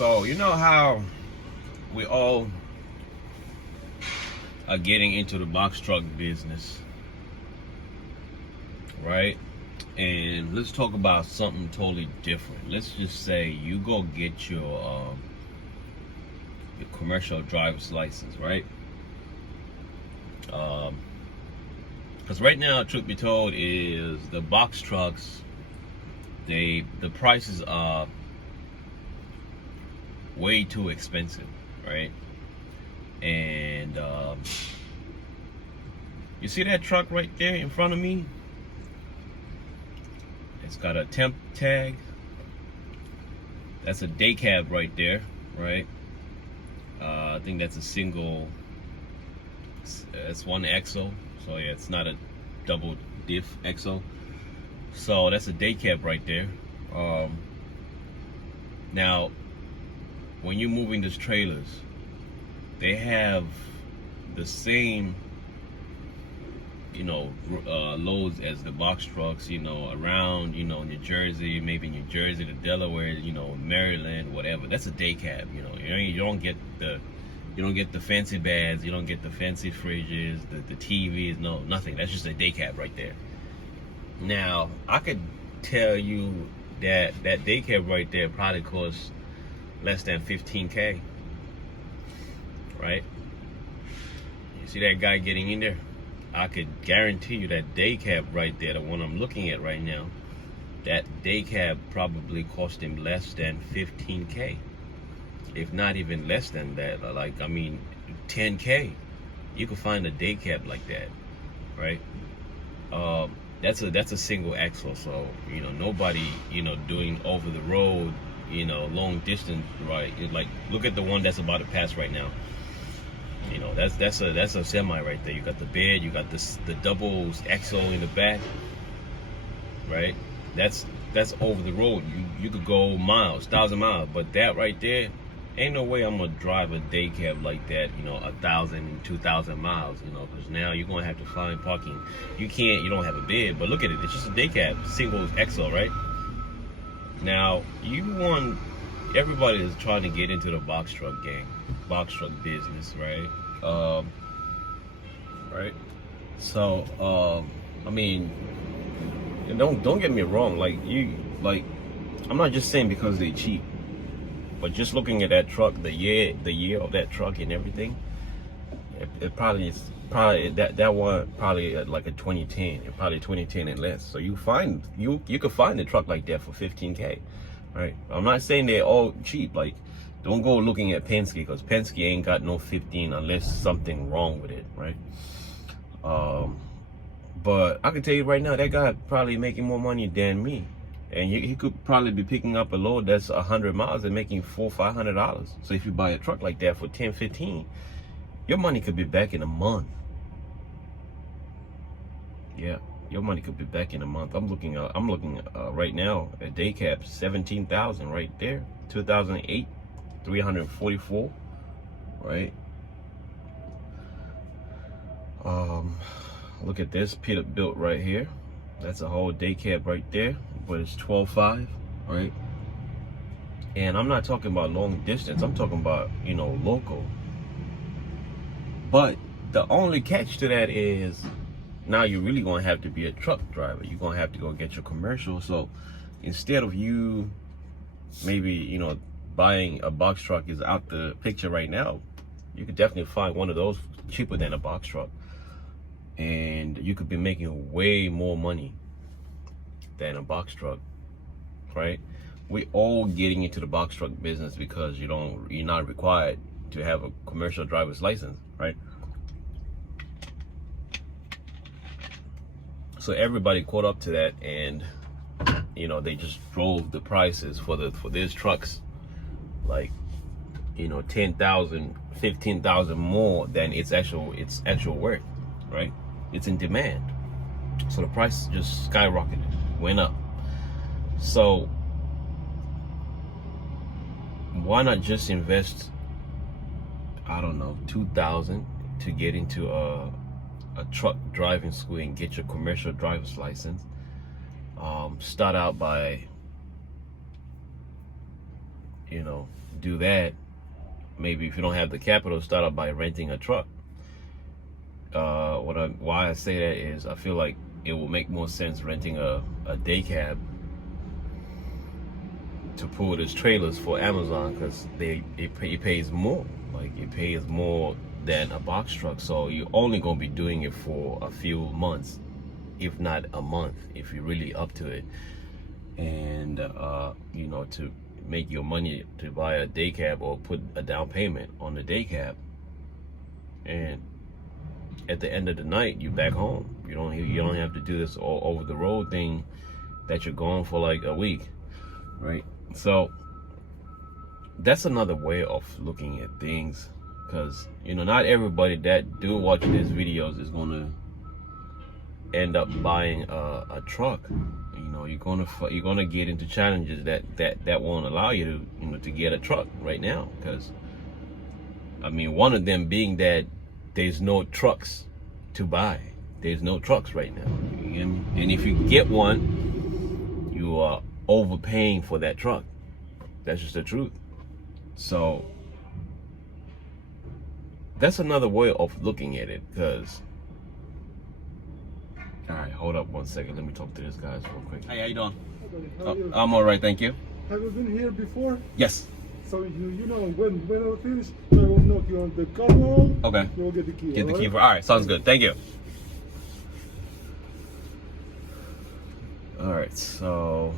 So you know how we all are getting into the box truck business, right? And let's talk about something totally different. Let's just say you go get your commercial driver's license, right? Because right now, truth be told, is the box trucks, the prices are way too expensive, right? And you see that truck right there in front of me? It's got a temp tag. That's a Daycab right there, right? I think that's a single. It's one EXO, so yeah, it's not a double diff EXO. So that's a Daycab right there. Now, when you're moving these trailers, they have the same, loads as the box trucks, around, New Jersey, maybe New Jersey to Delaware, Maryland, whatever. That's a Daycab, you don't get the fancy beds, you don't get the fancy fridges, the TVs, nothing. That's just a Daycab right there. Now, I could tell you that Daycab right there probably costs less than 15K, right? You see that guy getting in there? I could guarantee you that Daycab right there, the one I'm looking at right now, that Daycab probably cost him less than 15K, if not even less than that. 10K. You could find a Daycab like that, right? That's a single axle, so nobody doing over the road, long distance, right? Like, look at the one that's about to pass right now. That's a semi right there. You got the bed, you got the double axle in the back, right? That's over the road. You could go miles, 1,000 miles, but that right there, ain't no way I'm gonna drive a Daycab like that, 1,000, 2,000 miles, because now you're gonna have to find parking. You don't have a bed, but look at it, it's just a Daycab, single XL, right? Now, everybody is trying to get into the box truck business, right? Right? So, don't get me wrong, I'm not just saying because they're cheap. But just looking at that truck, the year of that truck and everything, it probably that one probably like a 2010, probably 2010 and less. So you could find a truck like that for 15K, right? I'm not saying they're all cheap. Like, don't go looking at Penske, because Penske ain't got no 15 unless something wrong with it, right? But I can tell you right now, that guy probably making more money than me. And he could probably be picking up a load that's 100 miles and making $400-500. So if you buy a truck like that for 10-15, your money could be back in a month. Yeah, your money could be back in a month. I'm looking right now at Daycab, 17,000 right there. 2008, 344, right? Look at this Peterbilt right here. That's a whole Daycab right there, but it's 12.5, right? And I'm not talking about long distance. I'm talking about, local. But the only catch to that is now you're really going to have to be a truck driver. You're going to have to go get your commercial. So instead of you maybe, buying a box truck is out the picture right now, you could definitely find one of those cheaper than a box truck. And you could be making way more money than a box truck, right? We're all getting into the box truck business because you're not required to have a commercial driver's license, right? So everybody caught up to that, and they just drove the prices for these trucks like 10,000, 15,000 more than its actual worth, right? It's in demand, so the price just skyrocketed, went up. So why not just invest, I don't know, 2,000 to get into a truck driving school and get your commercial driver's license? Start out by you know, do that. Maybe if you don't have the capital, start out by renting a truck. Why I say that is I feel like it will make more sense renting a day cab to pull these trailers for Amazon, because it pays more. Like, it pays more than a box truck. So you're only gonna be doing it for a few months, if not a month, if you're really up to it. And you know, to make your money to buy a day cab or put a down payment on the day cab, and at the end of the night you're back home. You don't have to do this all over the road thing that you're going for like a week, right? So that's another way of looking at things, because you know, not everybody that do watch these videos is gonna end up buying a truck. You know, you're gonna get into challenges that won't allow you to, you know, to get a truck right now. Because I mean, one of them being that there's no trucks to buy. There's no trucks right now. You get me? And if you get one, you are overpaying for that truck. That's just the truth. So that's another way of looking at it. Because, all right, hold up one second. Let me talk to this guy real quick. Hey, how you doing? Okay, I'm all right, thank you. have you been here before? Yes. So you know, when I finish, I will knock you on the car wall. Okay. You will get the key. Get the all key right? for. All right, sounds good. Thank you. All right, so.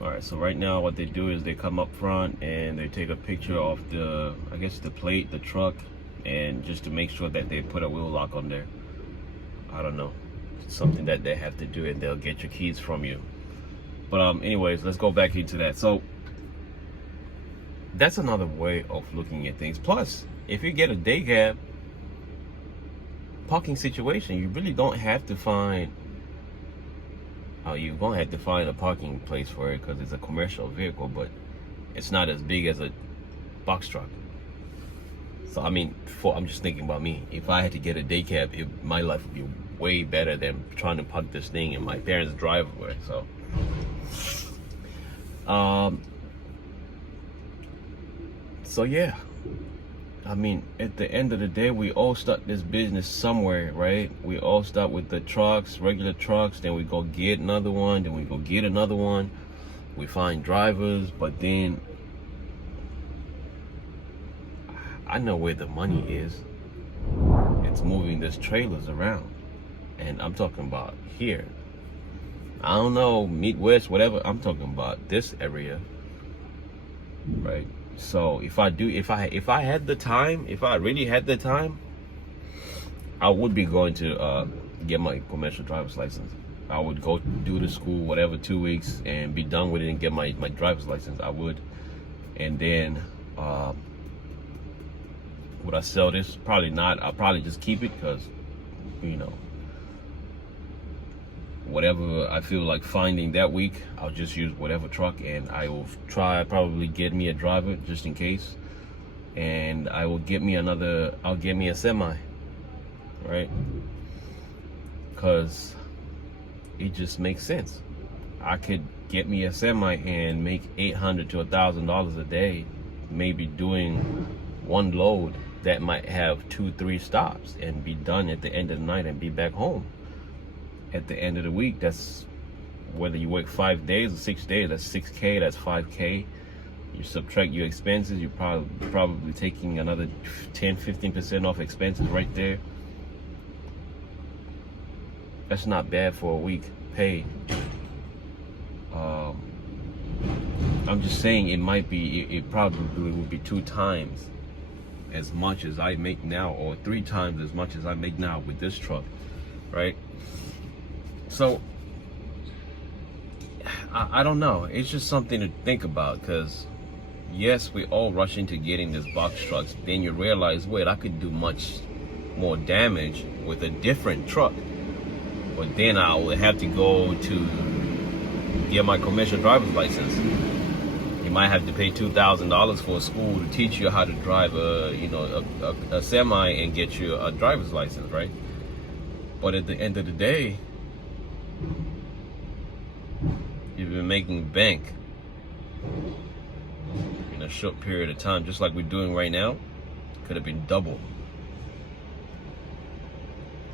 All right, so right now what they do is they come up front and they take a picture of the, I guess, the plate, the truck, and just to make sure that they put a wheel lock on there. I don't know, it's something that they have to do, and they'll get your keys from you. But anyways, let's go back into that. So that's another way of looking at things. Plus, if you get a day cab, parking situation, you really don't have to find. You're gonna have to find a parking place for it because it's a commercial vehicle, but it's not as big as a box truck. So I mean, I'm just thinking about me. If I had to get a day cab, my life would be way better than trying to park this thing in my parents' driveway. So yeah, I mean, at the end of the day, we all start this business somewhere, right? We all start with the trucks, regular trucks, then we go get another one, then we go get another one. We find drivers, but then I know where the money is. It's moving these trailers around. And I'm talking about here. I don't know, Midwest, whatever. I'm talking about this area, right? So if I had the time, if I really had the time, I would be going to get my commercial driver's license. I would go do the school, whatever, 2 weeks, and be done with it and get my driver's license. I would. And then would I sell this? Probably not. I'll probably just keep it because, you know, whatever I feel like finding that week, I'll just use whatever truck, and I will probably get me a driver just in case, and I'll get me a semi, right? Because it just makes sense. I could get me a semi and make $800 to $1,000 a day, maybe doing one load that might have 2-3 stops, and be done at the end of the night and be back home. At the end of the week, that's whether you work 5 days or 6 days, that's $6K, that's $5K. You subtract your expenses, you're probably taking another 10-15% off expenses right there. That's not bad for a week paid. I'm just saying it probably would be 2 times as much as I make now, or 3 times as much as I make now with this truck, right? So I don't know, it's just something to think about, because yes, we all rush into getting this box trucks, then you realize, wait, I could do much more damage with a different truck. But then I would have to go to get my commercial driver's license. You might have to pay $2,000 for a school to teach you how to drive a semi and get you a driver's license, right? But at the end of the day, you've been making bank in a short period of time, just like we're doing right now. Could have been double.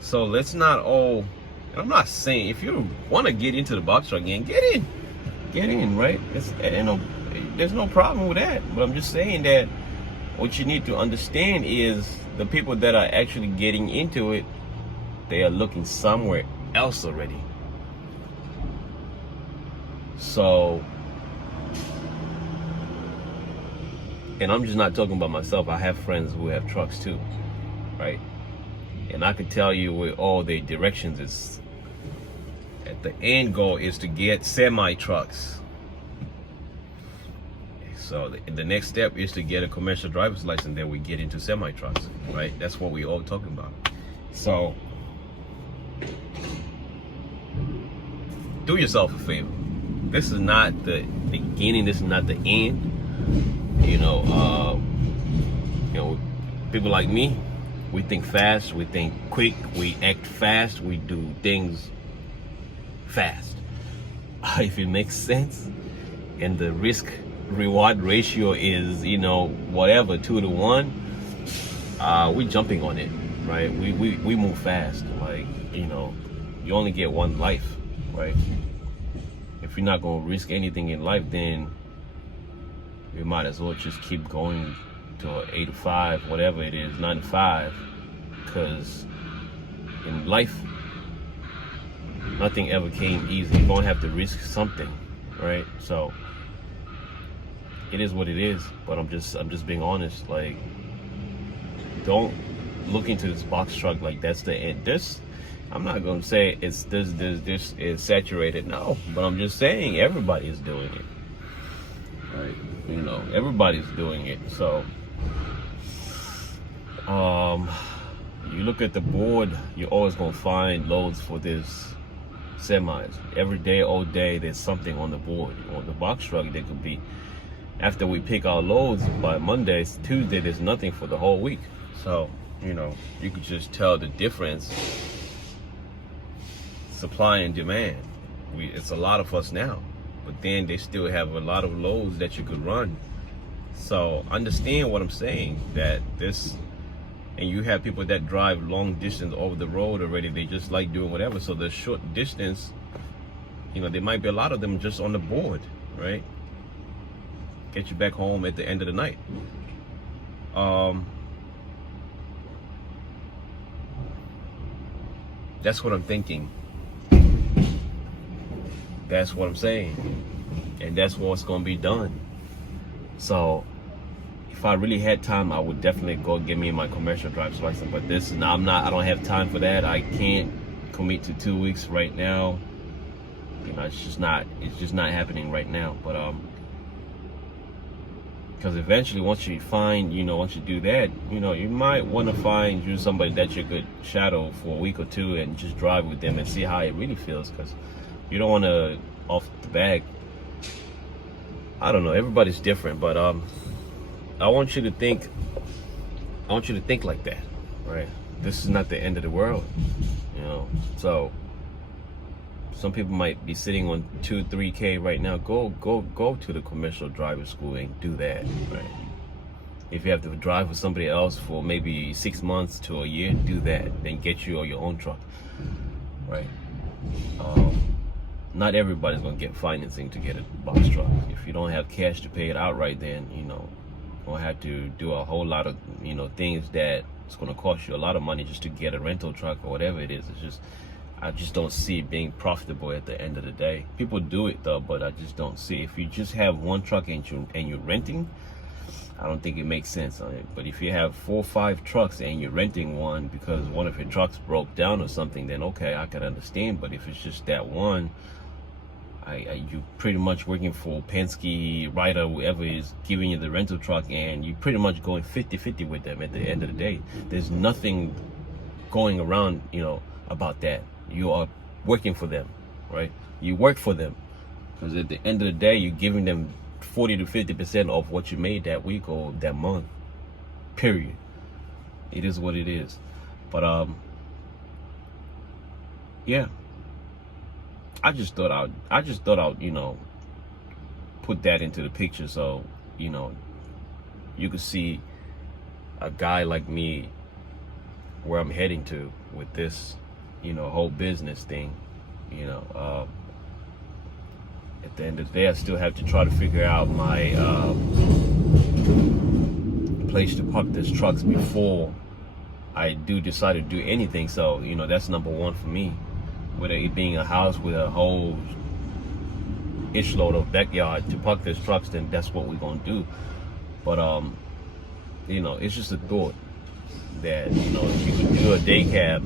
So let's not all, and I'm not saying if you want to get into the box truck again, get in, right? There's no problem with that. But I'm just saying that what you need to understand is the people that are actually getting into it, they are looking somewhere else already. So, and I'm just not talking about myself. I have friends who have trucks too, right? And I can tell you with all the directions is, at the end goal is to get semi trucks. So the next step is to get a commercial driver's license, then we get into semi trucks, right? That's what we all talking about. So do yourself a favor. This is not the beginning, this is not the end. People like me, we think fast, we think quick, we act fast, we do things fast. If it makes sense, and the risk reward ratio is, whatever, 2 to 1, we jumping on it, right? We move fast. Like, you only get one life, right? If you're not gonna risk anything in life, then you might as well just keep going to 8 to 5, whatever it is, 9 to 5, because in life, nothing ever came easy. You're gonna have to risk something, right? So it is what it is. But I'm just being honest. Like, don't look into this box truck like that's the end. I'm not gonna say it's this is saturated, no. But I'm just saying everybody is doing it, right? Everybody's doing it. So you look at the board, you're always gonna find loads for this semis. Every day, all day, there's something on the board. On the box truck, there could be, after we pick our loads by Monday, Tuesday, there's nothing for the whole week. So, you could just tell the difference, supply and demand. It's a lot of us now, but then they still have a lot of loads that you could run. So understand what I'm saying, that this, and you have people that drive long distance over the road already. They just like doing whatever. So the short distance, there might be a lot of them just on the board, right? Get you back home at the end of the night. That's what I'm thinking. That's what I'm saying. And that's what's going to be done. So if I really had time, I would definitely go get me my commercial driver's license. But I don't have time for that. I can't commit to 2 weeks right now. It's just not happening right now. But because eventually, once you do that, you might want to find you somebody that you could shadow for a week or two and just drive with them and see how it really feels. Because you don't want to off the bag. I don't know. Everybody's different, but I want you to think like that, right? This is not the end of the world, So some people might be sitting on 2-3K right now. Go to the commercial driver school and do that, right? If you have to drive with somebody else for maybe 6 months to a year, do that. Then get you your own truck, right? Not everybody's gonna get financing to get a box truck. If you don't have cash to pay it outright, then gonna have to do a whole lot of things that it's gonna cost you a lot of money just to get a rental truck or whatever it is. I just don't see it being profitable at the end of the day. People do it though, but I just don't see. If you just have one truck and you're renting, I don't think it makes sense on it. But if you have 4 or 5 trucks and you're renting one because one of your trucks broke down or something, then okay, I can understand. But if it's just that one, you pretty much working for Penske, Ryder, whoever is giving you the rental truck, and you pretty much going 50-50 with them at the end of the day. There's nothing going around, about that. You are working for them, right? You work for them because at the end of the day, you're giving them 40 to 50% of what you made that week or that month, period. It is what it is. But yeah, I just thought I'd, you know, put that into the picture so, you know, you could see a guy like me where I'm heading to with this, you know, whole business thing. You know, at the end of the day, I still have to try to figure out my place to park these trucks before I do decide to do anything. So, you know, that's number one for me. Whether it being a house with a whole inch load of backyard to park these trucks, then that's what we're gonna do. But you know, it's just a thought that, you know, if you could do a day cab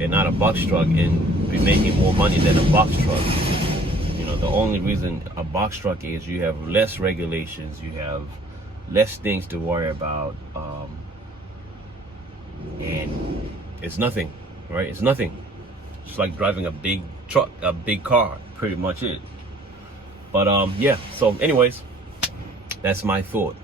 and not a box truck and be making more money than a box truck. You know, the only reason a box truck is you have less regulations, you have less things to worry about, and it's nothing, right? It's nothing. It's like driving a big truck, a big car, pretty much it. But yeah, so anyways, that's my thought.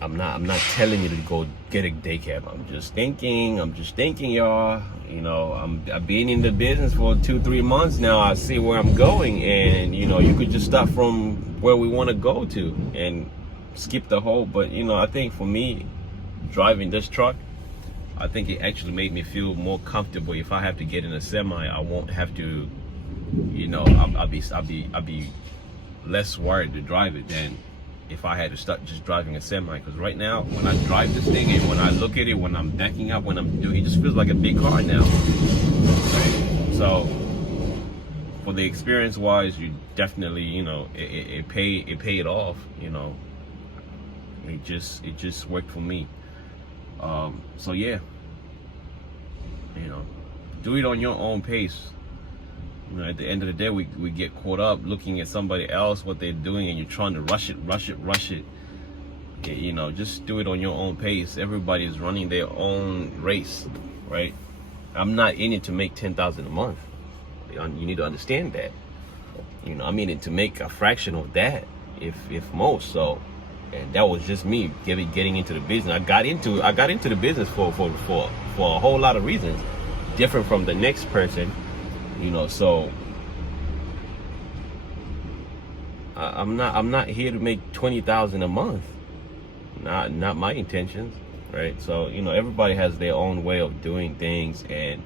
I'm not telling you to go get a day cab. I'm just thinking, y'all. You know, I've been in the business for 2-3 months now. I see where I'm going, and you know, you could just start from where we want to go to and skip the whole. But you know, I think for me, driving this truck, I think it actually made me feel more comfortable. If I have to get in a semi, I won't have to. You know, I'll be less worried to drive it than if I had to start just driving a semi. Because right now, when I drive this thing and when I look at it, when I'm backing up, when I'm doing, it just feels like a big car now. Right? So for the experience wise, you definitely, you know, it paid off. You know, it just worked for me. So yeah, you know, do it on your own pace. You know, at the end of the day, we get caught up looking at somebody else, what they're doing, and you're trying to rush it. You know, just do it on your own pace. Everybody is running their own race, right? I'm not in it to make $10,000 a month. You need to understand that. You know, I'm in it to make a fraction of that, if most. So, and that was just me getting into the business. I got into the business for a whole lot of reasons, different from the next person. You know, so I'm not here to make $20,000 a month. Not my intentions, right? So, you know, everybody has their own way of doing things, and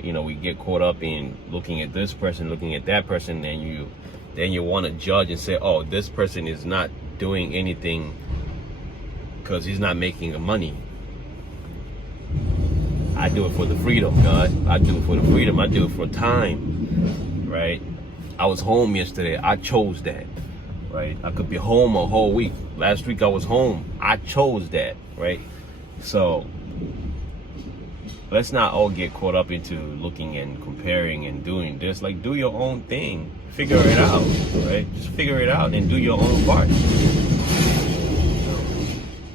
you know, we get caught up in looking at this person, looking at that person, and then you want to judge and say, oh, this person is not doing anything because he's not making the money. I do it for the freedom, God. I do it for the freedom. I do it for time, right? I was home yesterday. I chose that, right? I could be home a whole week. Last week I was home. I chose that, right? So let's not all get caught up into looking and comparing and doing this. Like, do your own thing. Figure it out, right? Just figure it out and do your own part.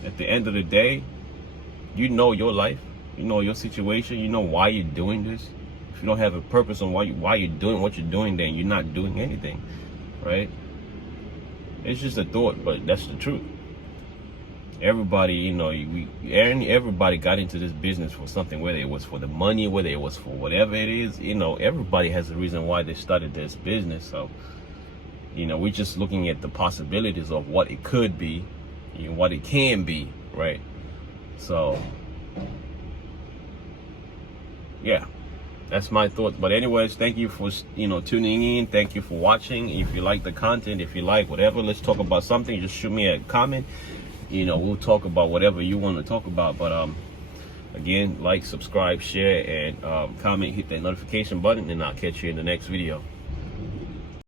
At the end of the day, you know your life. You know your situation. You know why you're doing this. If you don't have a purpose on why you're doing what you're doing, then you're not doing anything, right? It's just a thought, but that's the truth. Everybody, you know, everybody got into this business for something, whether it was for the money, whether it was for whatever it is. You know, everybody has a reason why they started this business. So, you know, we're just looking at the possibilities of what it could be, you know, what it can be, right? So yeah, that's my thoughts. But anyways, thank you for, you know, tuning in. Thank you for watching. If you like the content, if you like whatever, let's talk about something. Just shoot me a comment. You know, we'll talk about whatever you want to talk about. But again, like, subscribe, share, and comment, hit that notification button, and I'll catch you in the next video.